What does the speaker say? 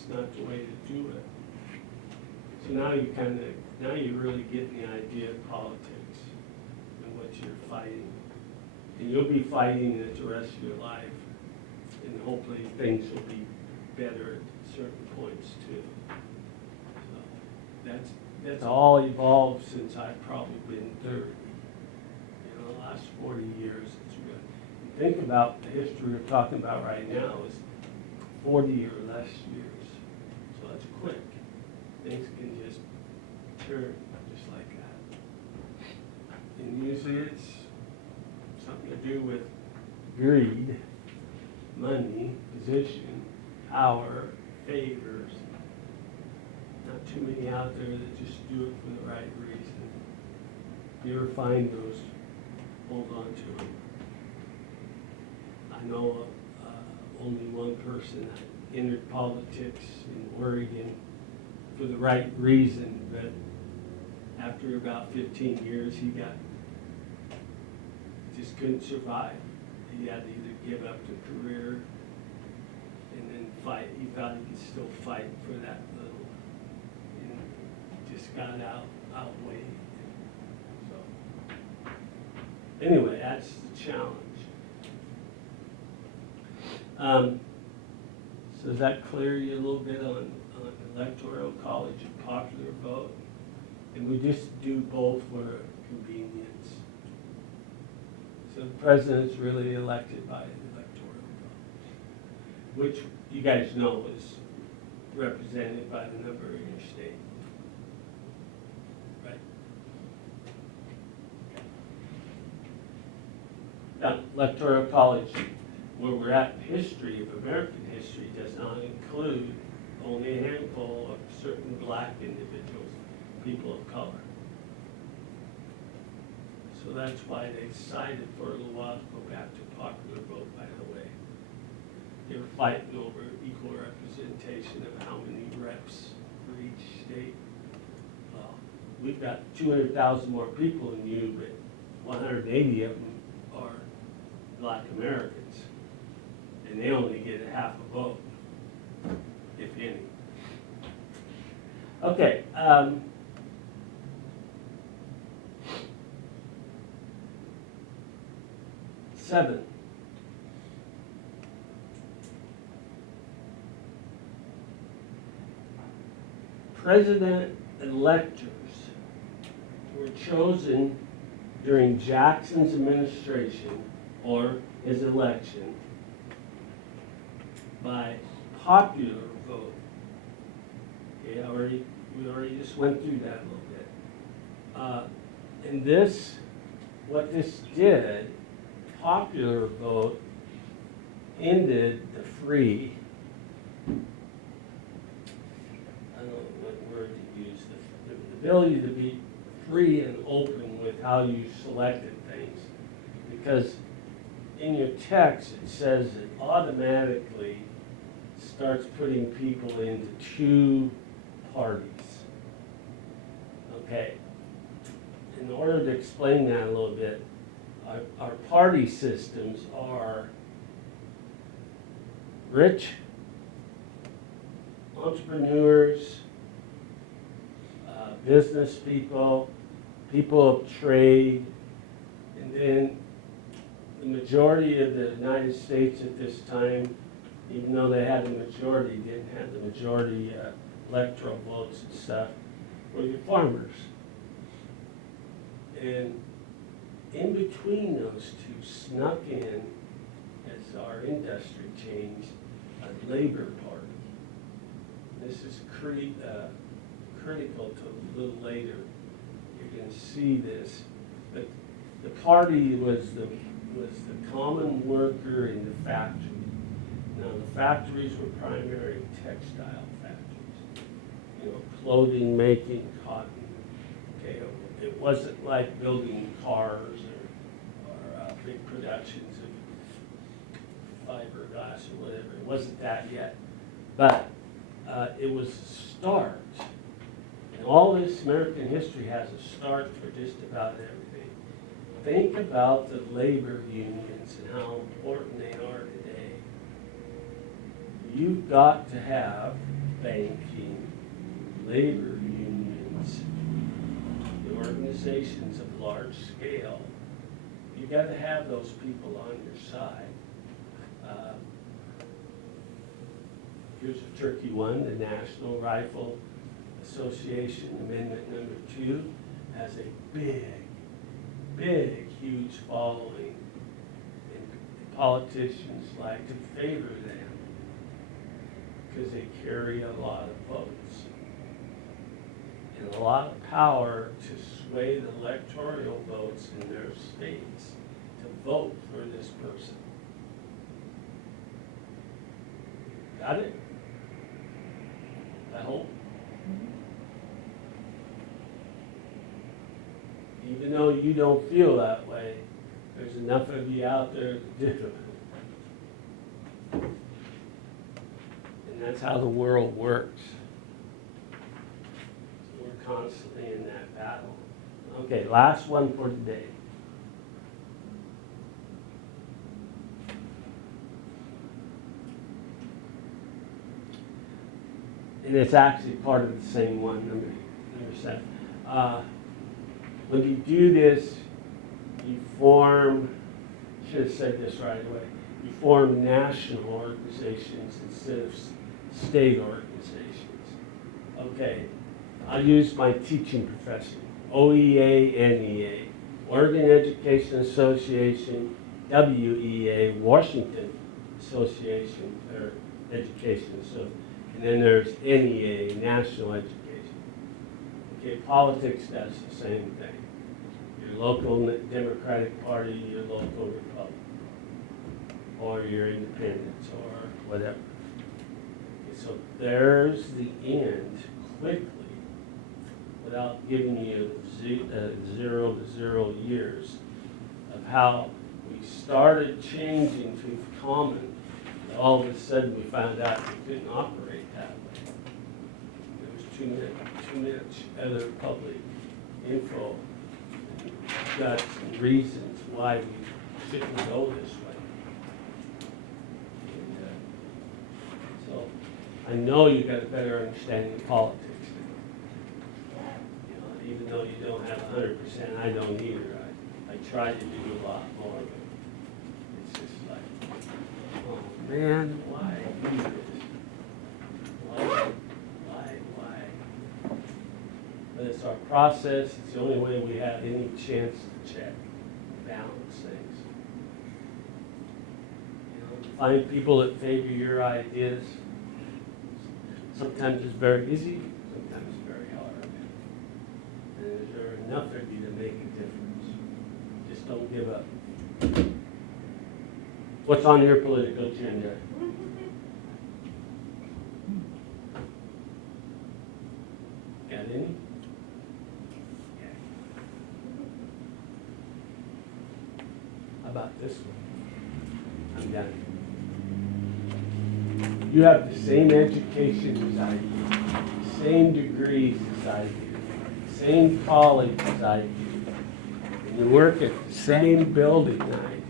It's not the way to do it. So now you're really getting the idea of politics and what you're fighting. And you'll be fighting it the rest of your life. And hopefully things will be better at certain points too. So that's all evolved since I've probably been 30. The last 40 years, it's good. Think about the history we're talking about right now is 40 or less years. So that's quick. Things can just turn just like that. And usually it's something to do with greed, money, position, power, favors. Not too many out there that just do it for the right reason. If you ever find those, hold on to them. I know only one person that entered politics in Oregon for the right reason, but after about 15 years, he just couldn't survive. He had to either give up the career and then fight. He thought he could still fight for that little, and just got outweighed. So anyway, that's the challenge. So does that clear you a little bit on electoral college and popular vote? And we just do both for convenience. So the president's really elected by the electoral vote, which you guys know is represented by the number in your state. Right? Now, electoral college, where we're at in history of American history, does not include only a handful of certain black individuals, people of color. So that's why they decided for a little while to go back to popular vote, by the way. They were fighting over equal representation of how many reps for each state. Well, we've got 200,000 more people than you, but 180 of them are black Americans. And they only get a half a vote, if any. Okay. Seven. President electors were chosen during Jackson's administration or his election by popular vote. Okay, we already just went through that a little bit. And what this did, popular vote ended the free, I don't know what word to use, the ability to be free and open with how you selected things. Because in your text it says it automatically starts putting people into two parties. Okay, in order to explain that a little bit, our party systems are rich entrepreneurs, business people, people of trade, and then the majority of the United States at this time, even though they had the majority, didn't have the majority electoral votes and stuff, were your farmers. And in between those two snuck in, as our industry changed, a labor party. This is critical to a little later. You're going to see this. But the party was the common worker in the factory. Now the factories were primarily textile factories. Clothing making, cotton. Okay, it wasn't like building cars or big productions of fiberglass or whatever. It wasn't that yet. But it was a start. And all this American history has a start for just about everything. Think about the labor unions and how important they are today. You've got to have banking, labor unions, the organizations of large scale. You got to have those people on your side. Here's a tricky one. The National Rifle Association Amendment number 2 has a big, huge following, and politicians like to favor them because they carry a lot of votes and a lot of power to sway the electoral votes in their states to vote for this person. Got it? I hope. Even though you don't feel that way, there's enough of you out there to do it. And that's how the world works. So we're constantly in that battle. Okay, last one for today. And it's actually part of the same one, number 7. When you do this, you form, should have said this right away, you form national organizations instead of state organizations. Okay, I'll use my teaching profession, OEA, NEA, Oregon Education Association, WEA, Washington Association, or Education Association. And then there's NEA, National Education. Okay, politics does the same thing. Your local Democratic Party, your local Republican, or your independents, or whatever. Okay, so there's the end quickly, without giving you 0 to 0 years of how we started changing to common. All of a sudden we found out we couldn't operate that way. There was too much other public info, guts and reasons why we shouldn't go this way. And, so I know you got a better understanding of politics now. You know, even though you don't have 100%, I don't either. I try to do a lot more of it. It's just like, oh man, why do this? Why? But it's our process. It's the only way we have any chance to check, balance things. You know, find people that favor your ideas. Sometimes it's very easy, sometimes it's very hard. And is there enough of you to make a difference? Just don't give up. What's on your political agenda? Got any? How about this one? I'm done. You have the same education as I do, same degrees as I do, same college as I do, and you work at the same building I do.